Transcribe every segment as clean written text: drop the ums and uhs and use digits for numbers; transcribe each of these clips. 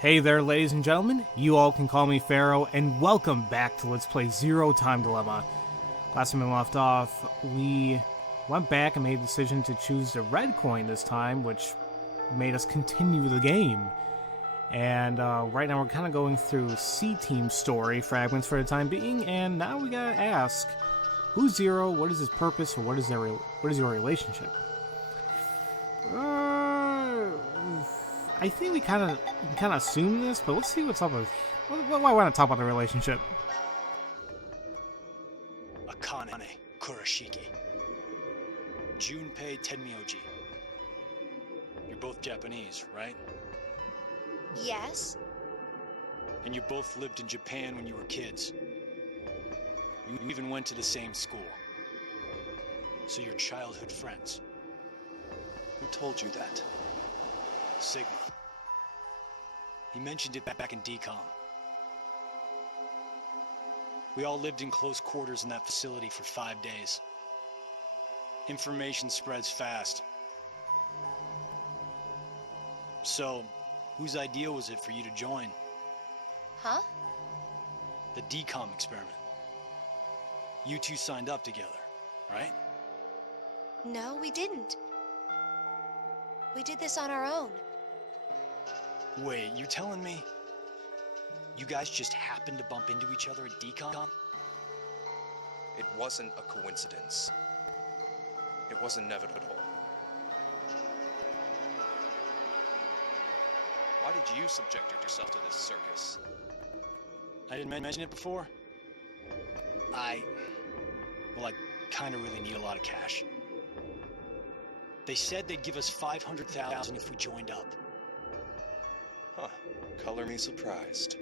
Hey there, ladies and gentlemen. You all can call me Pharaoh, and welcome back to Let's Play Zero Time Dilemma. Last time we left off, we went back and made a decision to choose the red coin this time, which made us continue the game. And right now we're kind of going through C-Team story fragments for the time being, and now we gotta ask, who's Zero, what is his purpose, or what is your relationship? I think we kind of assume this, but let's see what's up with. What I want to talk about the relationship. Akane Kurashiki. Junpei Tenmyoji. You're both Japanese, right? Yes. And you both lived in Japan when you were kids. You even went to the same school. So you're childhood friends. Who told you that? Sigma. He mentioned it back in DCOM. We all lived in close quarters in that facility for 5 days. Information spreads fast. So, whose idea was it for you to join? Huh? The DCOM experiment. You two signed up together, right? No, we didn't. We did this on our own. Wait, you telling me you guys just happened to bump into each other at DCOM? It wasn't a coincidence. It was inevitable. Why did you subject yourself to this circus? I didn't mention it before. I kind of really need a lot of cash. They said they'd give us $500,000 if we joined up. Huh. Color me surprised.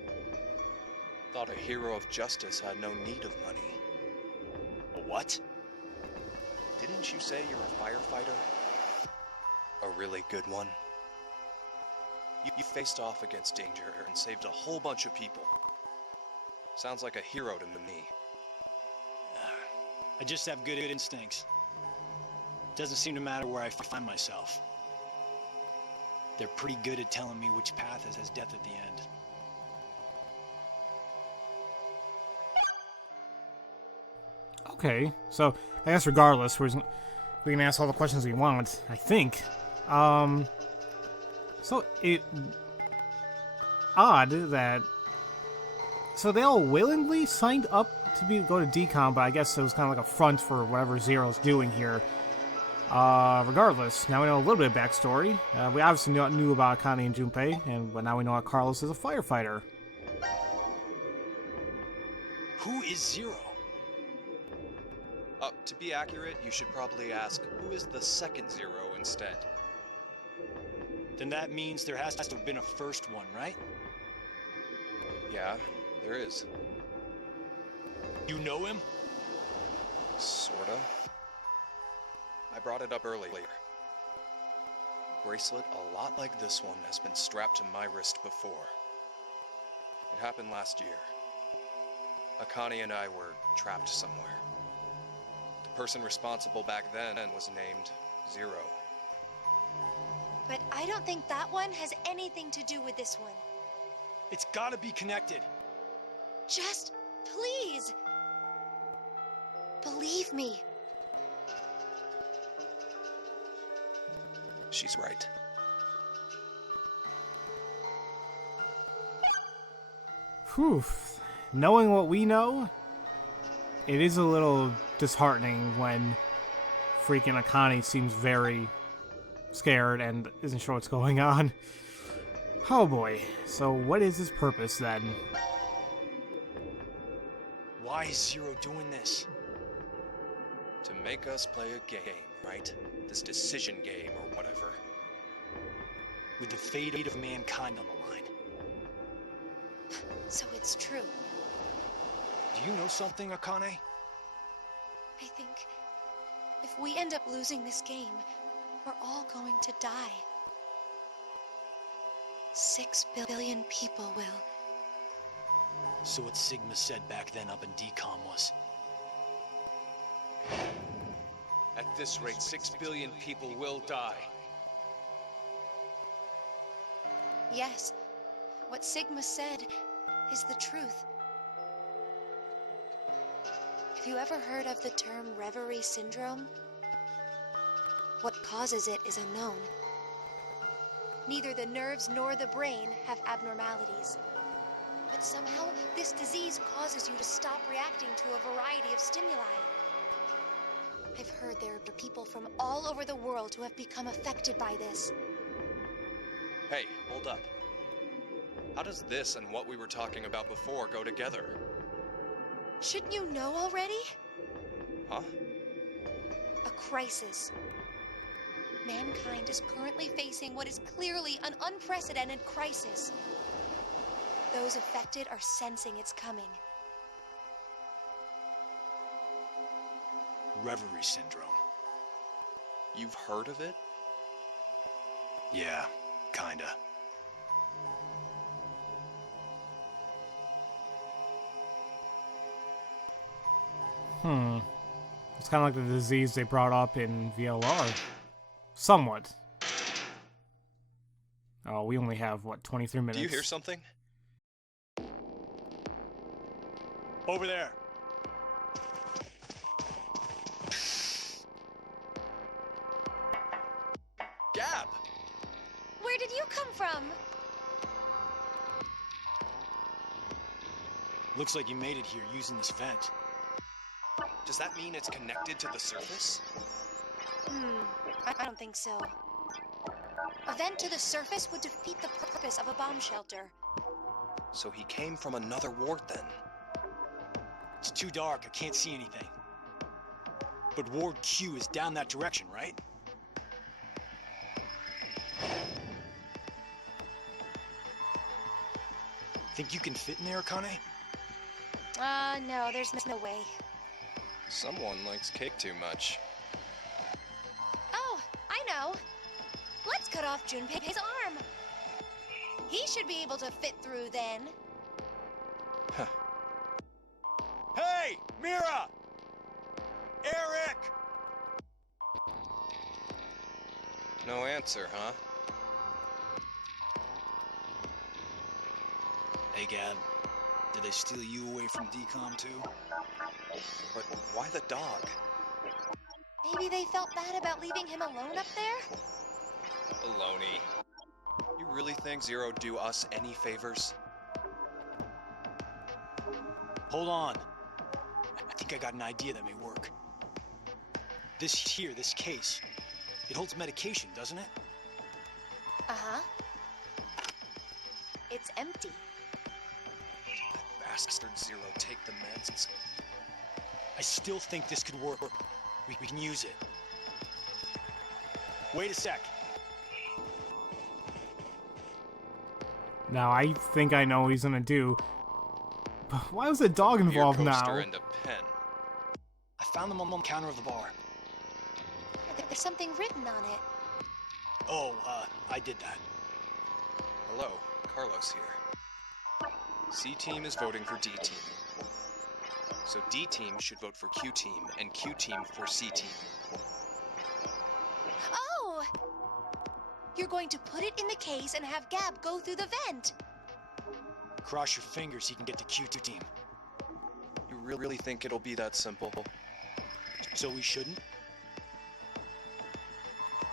Thought a hero of justice had no need of money. A what? Didn't you say you're a firefighter? A really good one? You faced off against danger and saved a whole bunch of people. Sounds like a hero to me. I just have good instincts. Doesn't seem to matter where I find myself. They're pretty good at telling me which path has death at the end. Okay, so I guess regardless, we can ask all the questions we want, I think. So it odd that they all willingly signed up to go to DCOM, but I guess it was kind of like a front for whatever Zero's doing here. Regardless, now we know a little bit of backstory. We obviously knew about Akane and Junpei, but now we know that Carlos is a firefighter. Who is Zero? To be accurate, you should probably ask, who is the second Zero instead? Then that means there has to have been a first one, right? Yeah, there is. You know him? Sorta. I brought it up earlier. A bracelet a lot like this one has been strapped to my wrist before. It happened last year. Akane and I were trapped somewhere. The person responsible back then was named Zero. But I don't think that one has anything to do with this one. It's gotta be connected. Just, please. Believe me. She's right. Whew. Knowing what we know, it is a little disheartening when freaking Akane seems very scared and isn't sure what's going on. Oh boy. So what is his purpose then? Why is Zero doing this? To make us play a game, right? This decision game or whatever. With the fate of mankind on the line. So it's true. Do you know something, Akane? I think if we end up losing this game, we're all going to die. 6 billion people will. So what Sigma said back then up in DCOM was... At this rate, 6 billion people will die. Yes, What Sigma said is the truth. Have you ever heard of the term reverie syndrome? What causes it is unknown. Neither the nerves nor the brain have abnormalities. But somehow, this disease causes you to stop reacting to a variety of stimuli. I've heard there are people from all over the world who have become affected by this. Hey, hold up. How does this and what we were talking about before go together? Shouldn't you know already? Huh? A crisis. Mankind is currently facing what is clearly an unprecedented crisis. Those affected are sensing it's coming. Reverie syndrome. You've heard of it? Yeah, kinda. It's kind of like the disease they brought up in VLR. Somewhat. Oh, we only have, what, 23 minutes? Do you hear something? Over there. Gab! Where did you come from? Looks like you made it here using this vent. Does that mean it's connected to the surface? I don't think so. A vent to the surface would defeat the purpose of a bomb shelter. So he came from another ward then? It's too dark, I can't see anything. But Ward Q is down that direction, right? Think you can fit in there, Kane? No, there's no way. Someone likes cake too much. Oh, I know. Let's cut off Junpei's arm. He should be able to fit through then. Huh. Hey, Mira! Eric! No answer, huh? Hey, Gab. Did they steal you away from DCOM too? But why the dog? Maybe they felt bad about leaving him alone up there? Baloney. You really think Zero do us any favors? Hold on. I think I got an idea that may work. This case, it holds medication, doesn't it? Uh-huh. It's empty. Bastard Zero take the meds. I still think this could work. We can use it. Wait a sec. Now, I think I know what he's gonna do. But why was a dog involved Beer now? coaster and a pen. I found them on the counter of the bar. There's something written on it. Oh, I did that. Hello, Carlos here. C-Team is voting for D-Team. So D-Team should vote for Q-Team, and Q-Team for C-Team. Oh! You're going to put it in the case and have Gab go through the vent. Cross your fingers he can get the Q2 team. You really think it'll be that simple? So we shouldn't?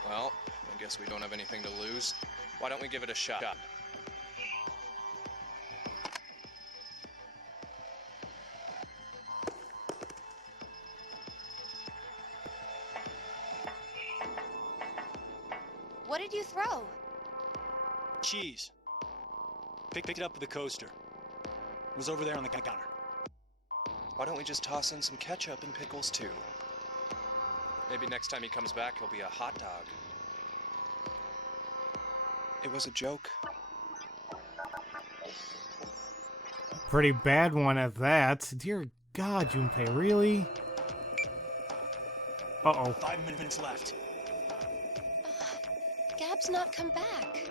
Well, I guess we don't have anything to lose. Why don't we give it a shot? What did you throw? Cheese. Picked it up with the coaster. It was over there on the counter. Why don't we just toss in some ketchup and pickles too? Maybe next time he comes back, he'll be a hot dog. It was a joke. Pretty bad one at that. Dear God, Junpei, really? Uh-oh. 5 minutes left. Gab's not come back.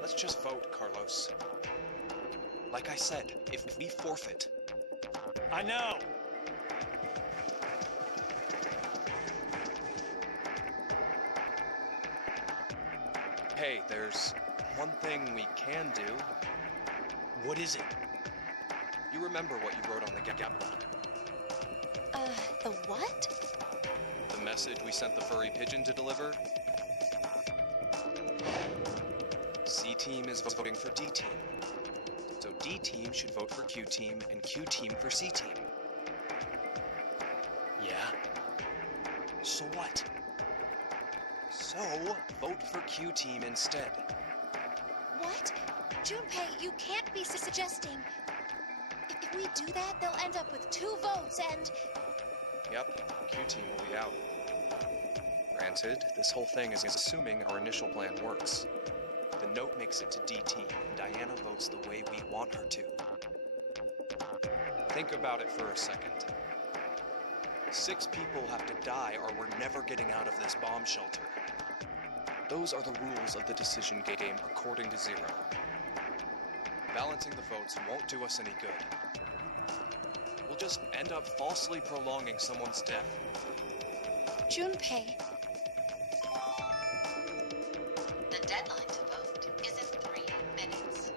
Let's just vote, Carlos. Like I said, if we forfeit... I know! Hey, there's one thing we can do. What is it? You remember what you wrote on the gap? The what? The message we sent the furry pigeon to deliver? C-Team is voting for D-Team. So D-Team should vote for Q-Team, and Q-Team for C-Team. Yeah? So what? So, vote for Q-Team instead. What? Junpei, you can't be suggesting... If we do that, they'll end up with 2 votes and... Yep, Q-Team will be out. Granted, this whole thing is assuming our initial plan works. The note makes it to D-Team, and Diana votes the way we want her to. Think about it for a second. 6 people have to die or we're never getting out of this bomb shelter. Those are the rules of the decision game according to Zero. Balancing the votes won't do us any good. We'll just end up falsely prolonging someone's death. Junpei, The deadline to vote is in 3 minutes.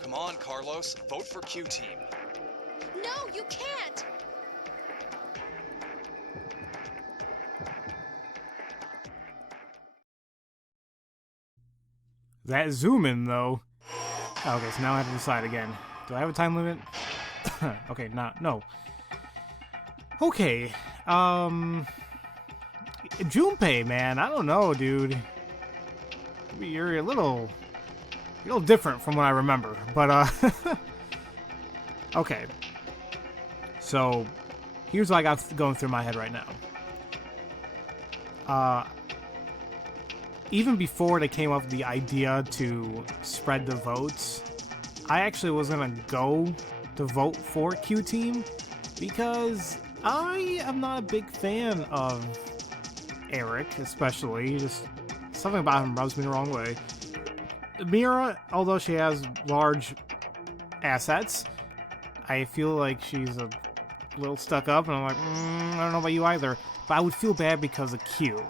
Come on, Carlos, vote for Q-Team. no, you can't! That zoom in, though. Okay, so now I have to decide again. Do I have a time limit? Okay, no. Okay, Junpei, man, I don't know, dude. You're a little different from what I remember, but, okay. So, here's what I got going through my head right now. Even before they came up with the idea to spread the votes, I actually was gonna go to vote for Q-Team because I am not a big fan of Eric, especially. Just something about him rubs me the wrong way. Mira, although she has large assets, I feel like she's a little stuck up, and I'm like, I don't know about you either. But I would feel bad because of Q.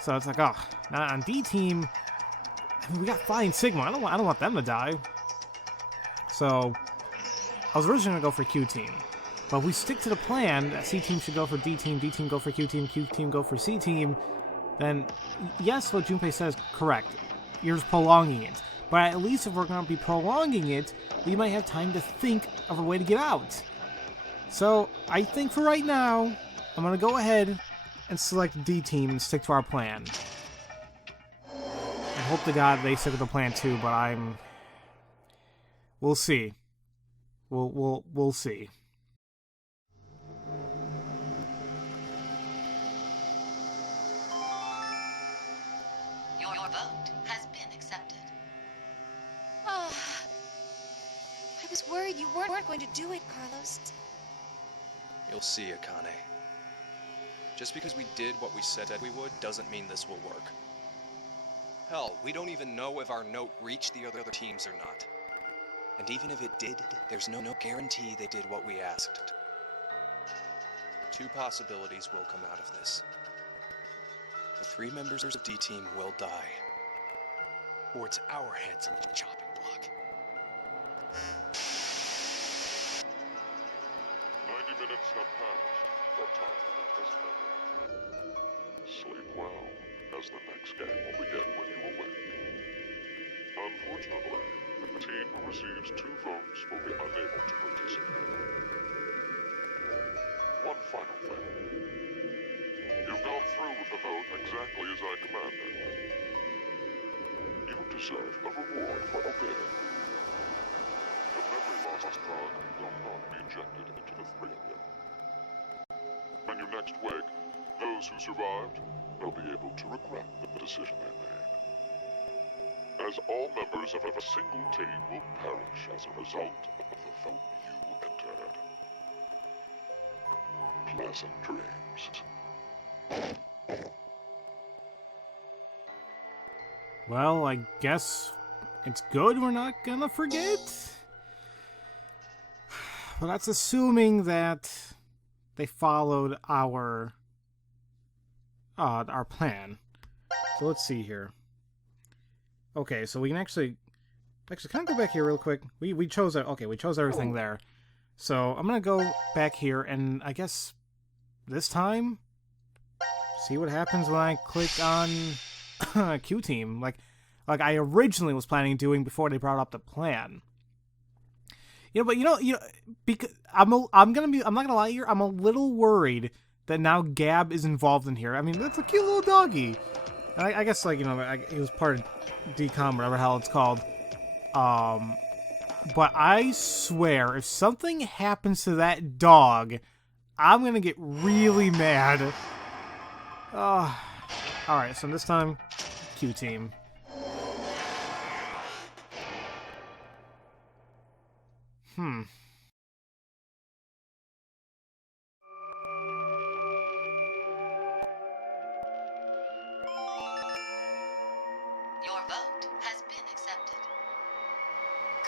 So it's like, oh, not on D-Team. I mean, we got Phi and Sigma. I don't want them to die. So I was originally gonna go for Q-Team, but if we stick to the plan that C-Team should go for D-Team, D-Team go for Q-Team, Q-Team go for C-Team, then yes, what Junpei says correct. You're just prolonging it. But at least if we're gonna be prolonging it, we might have time to think of a way to get out. So I think for right now, I'm gonna go ahead and select D-Team and stick to our plan. And hope to God they stick with the plan too, but we'll see. We'll see. Your vote has been accepted. I was worried you weren't going to do it, Carlos. You'll see, Akane. Just because we did what we said we would doesn't mean this will work. Hell, we don't even know if our note reached the other teams or not. And even if it did, there's no guarantee they did what we asked. 2 possibilities will come out of this. The 3 members of D-Team will die. Or it's our heads on the chopping block. 90 minutes have passed. Your time limit has ended. Sleep well, as the next game will begin when you awake. Unfortunately, the team who receives 2 votes will be unable to participate. One final thing. You've gone through with the vote exactly as I commanded. You deserve a reward for obeying. The memory loss drug will not be injected into the 3 of you. When you next wake, those who survived will be able to regret the decision they made. As all members of a single team will perish as a result of the vote you entered. Pleasant dreams. Well, I guess it's good we're not gonna forget. Well, that's assuming that they followed our plan. So let's see here. Okay, so we can actually can I go back here real quick? We chose it. Okay, we chose everything there. So I'm gonna go back here, and I guess this time see what happens when I click on Q team, like I originally was planning on doing before they brought up the plan. But because I'm not gonna lie here, I'm a little worried that now Gab is involved in here. I mean, that's a cute little doggy. And I guess he was part of decom, whatever the hell it's called. But I swear, if something happens to that dog, I'm gonna get really mad. Alright, so this time, Q team. Your vote has been accepted.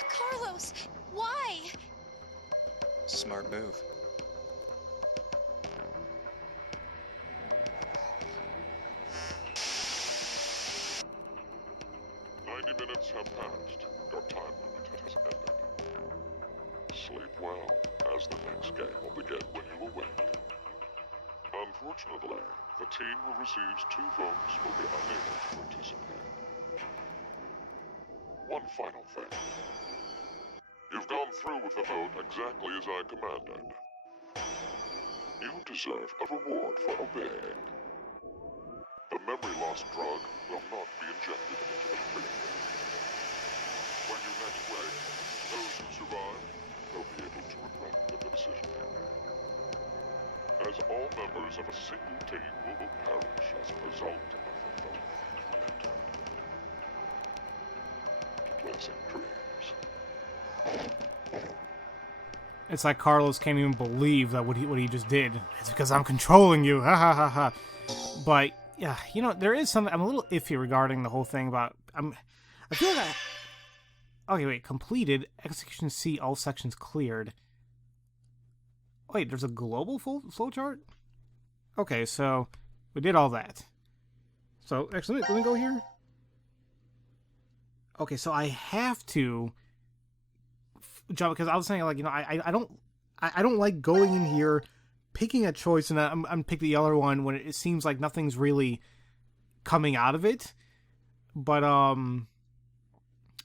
Carlos, why? Smart move. Minutes have passed. Your time limit has ended. Sleep well, as the next game will begin when you awake. Unfortunately, the team who receives 2 votes will be unable to participate. One final thing. You've gone through with the vote exactly as I commanded. You deserve a reward for obeying. The memory loss drug will not be injected into the brain. When you next wake, those who survive will be able to regret the decision they made. As all members of a single team will perish as a result of the vote entered. Pleasant dreams. It's like Carlos can't even believe that what he just did. It's because I'm controlling you. Ha ha ha ha. But yeah, there is something I'm a little iffy regarding the whole thing about. I feel like okay, wait. Completed. Execution C. All sections cleared. Wait, there's a global flowchart? Okay, so we did all that. So actually, let me go here. Okay, so I have to jump because I was saying I don't like going in here, picking a choice, and I'm picking the other one when it seems like nothing's really coming out of it. But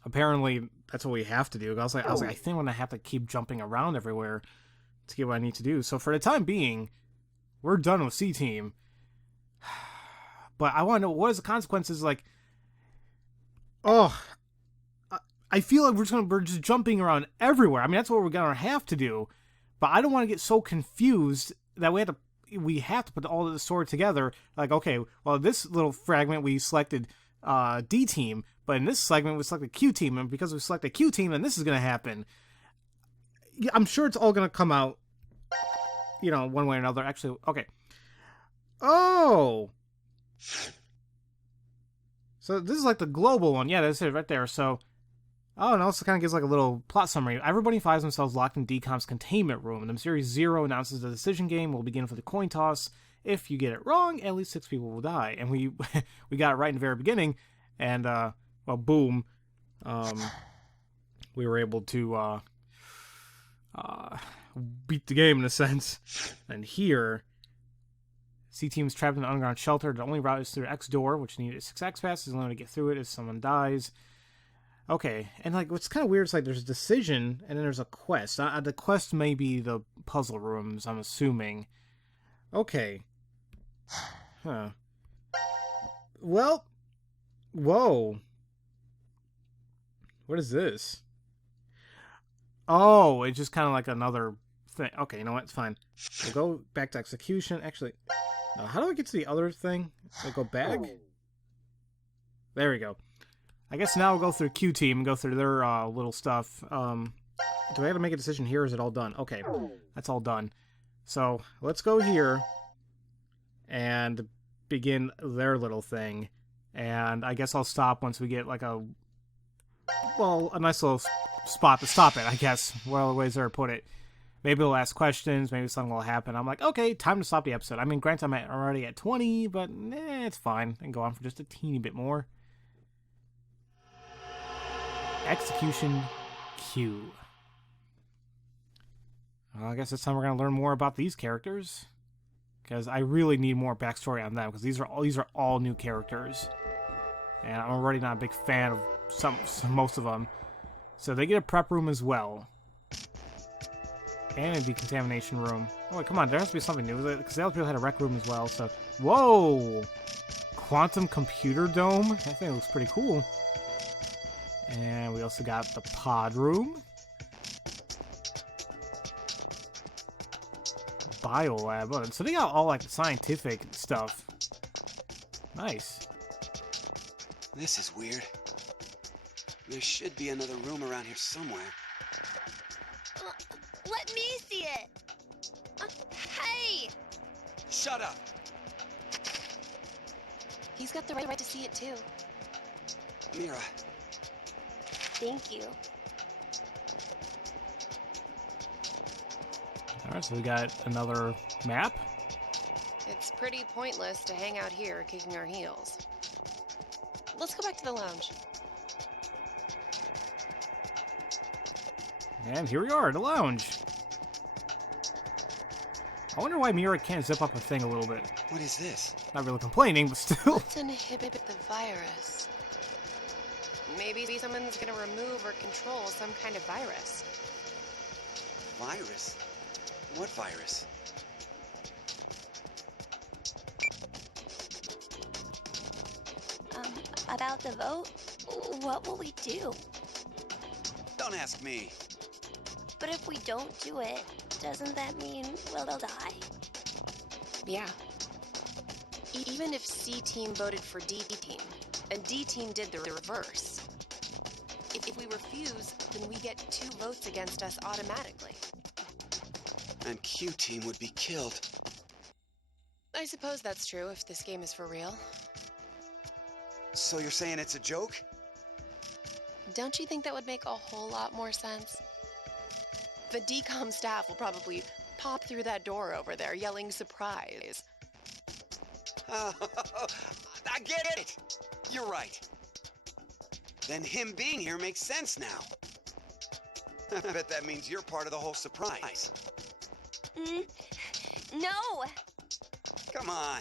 apparently that's what we have to do. I was like, I think I'm gonna have to keep jumping around everywhere to get what I need to do. So for the time being, we're done with C Team. But I want to know what is the consequences like. I feel like we're just jumping around everywhere. I mean, that's what we're gonna have to do. But I don't want to get so confused that we have to put all of the sword together. Like, okay, well, this little fragment we selected D team, but in this segment we selected Q team, and because we selected Q team, then this is gonna happen. I'm sure it's all gonna come out, one way or another. Actually, okay. Oh, so this is like the global one. Yeah, that's it right there. So. Oh, and also kind of gives like a little plot summary. Everybody finds themselves locked in DCOM's containment room. The Mysterious Zero announces the decision game will begin for the coin toss. If you get it wrong, at least 6 people will die. And we got it right in the very beginning. And, well, boom. We were able to beat the game in a sense. And here, C-Team's trapped in an underground shelter. The only route is through the X door, which needed 6 X passes. Only to get through it if someone dies. Okay, and like what's kind of weird is like there's a decision and then there's a quest. The quest may be the puzzle rooms, I'm assuming. Okay. Huh. Well. Whoa. What is this? Oh, it's just kind of like another thing. Okay, you know what? It's fine. We'll go back to execution. Actually, no, how do I get to the other thing? I go back? There we go. I guess now we'll go through Q Team and go through their little stuff. Do I have to make a decision here or is it all done? Okay, that's all done. So, let's go here and begin their little thing. And I guess I'll stop once we get like a nice little spot to stop it, I guess. What other ways there to put it? Maybe they'll ask questions, maybe something will happen. I'm like, okay, time to stop the episode. I mean, granted, I'm already at 20, but it's fine. I can go on for just a teeny bit more. Execution Q. I guess this time we're going to learn more about these characters, because I really need more backstory on them, because these are all new characters, and I'm already not a big fan of most of them. So they get a prep room as well, and a decontamination room. Oh wait, come on, there has to be something new, because they also had a rec room as well. So whoa, quantum computer dome. That thing looks pretty cool. And we also got the pod room. Biolab. Oh, so they got all like the scientific stuff. Nice. This is weird. There should be another room around here somewhere. Let me see it. Hey! Shut up! He's got the right to see it too. Mira, Thank you. Alright, so we got another map. It's pretty pointless to hang out here kicking our heels. Let's go back to the lounge. And here we are, the lounge. I wonder why Mira can't zip up a thing a little bit. what is this? Not really complaining, but still. Let's inhibit the virus. Maybe someone's gonna remove or control some kind of virus. Virus? What virus? About the vote, what will we do? Don't ask me. But if we don't do it, doesn't that mean we'll die? Yeah. Even if C team voted for D team, and D team did the reverse, if we refuse, then we get 2 votes against us automatically. And Q team would be killed. I suppose that's true if this game is for real. So you're saying it's a joke? Don't you think that would make a whole lot more sense? The DCOM staff will probably pop through that door over there yelling surprise. I get it! You're right. Then him being here makes sense now. I bet that means you're part of the whole surprise. No! Come on.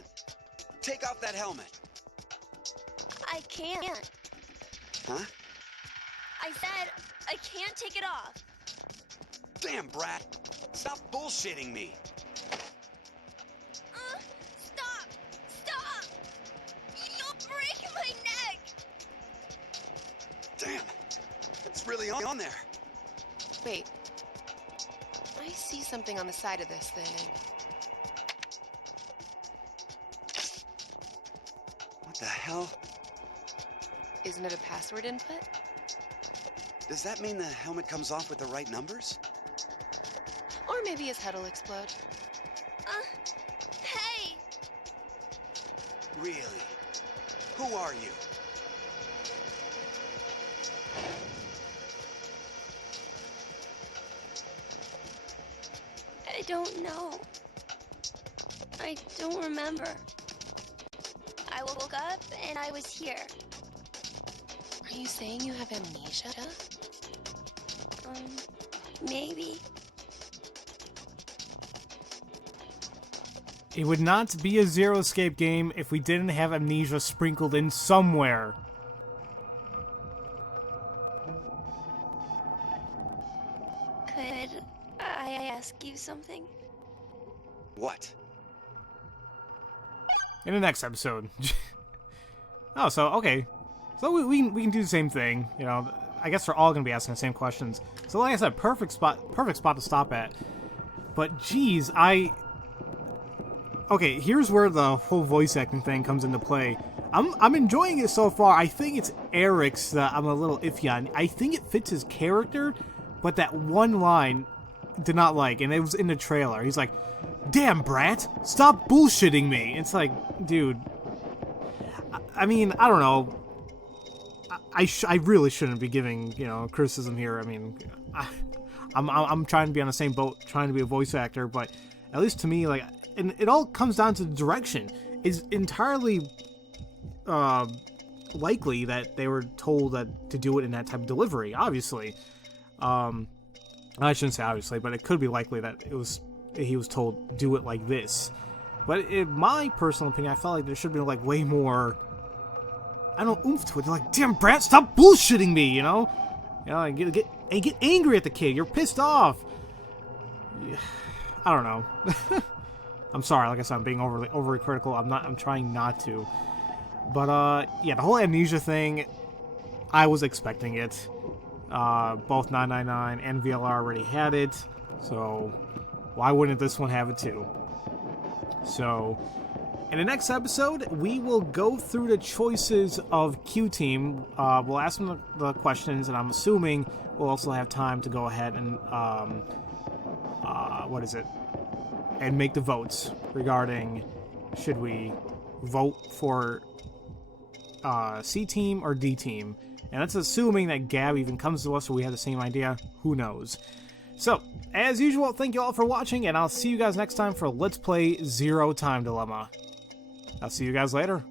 Take off that helmet. I can't. Huh? I said I can't take it off. Damn, Brat. Stop bullshitting me. Stop! Stop! You'll break my neck! Damn. It's really on there. Wait. I see something on the side of this thing. What the hell? Isn't it a password input? Does that mean the helmet comes off with the right numbers? Or maybe his head will explode. Hey! Really? Who are you? I don't know. I don't remember. I woke up and I was here. Are you saying you have amnesia? Maybe. It would not be a Zero Escape game if we didn't have amnesia sprinkled in somewhere. Could I ask you something? What? In the next episode. Oh, so, okay. So we can do the same thing, you know. I guess they're all going to be asking the same questions. So like I said, perfect spot to stop at. But geez, okay, here's where the whole voice acting thing comes into play. I'm enjoying it so far. I think it's Eric's that I'm a little iffy on. I think it fits his character, but that one line did not like, and it was in the trailer. He's like, "Damn, Brat, stop bullshitting me." It's like, dude. I mean, I don't know. I really shouldn't be giving, you know, criticism here. I mean, I'm trying to be on the same boat, trying to be a voice actor, but at least to me, like, and it all comes down to the direction. Is entirely likely that they were told that to do it in that type of delivery, obviously. I shouldn't say obviously, but it could be likely that he was told do it like this. But in my personal opinion, I felt like there should have been like way more, I don't know, oomph to it. They're like, damn, Brad, stop bullshitting me, you know? You know, and get angry at the kid. You're pissed off. I don't know. I'm sorry, like I said, I'm being overly critical. I'm trying not to. But yeah, the whole amnesia thing, I was expecting it. Both 999 and VLR already had it, so why wouldn't this one have it too? So, in the next episode, we will go through the choices of Q-Team. We'll ask them the questions, and I'm assuming we'll also have time to go ahead and, and make the votes regarding should we vote for C-Team or D-Team. And that's assuming that Gab even comes to us or we have the same idea. Who knows? So, as usual, thank you all for watching, and I'll see you guys next time for Let's Play Zero Time Dilemma. I'll see you guys later.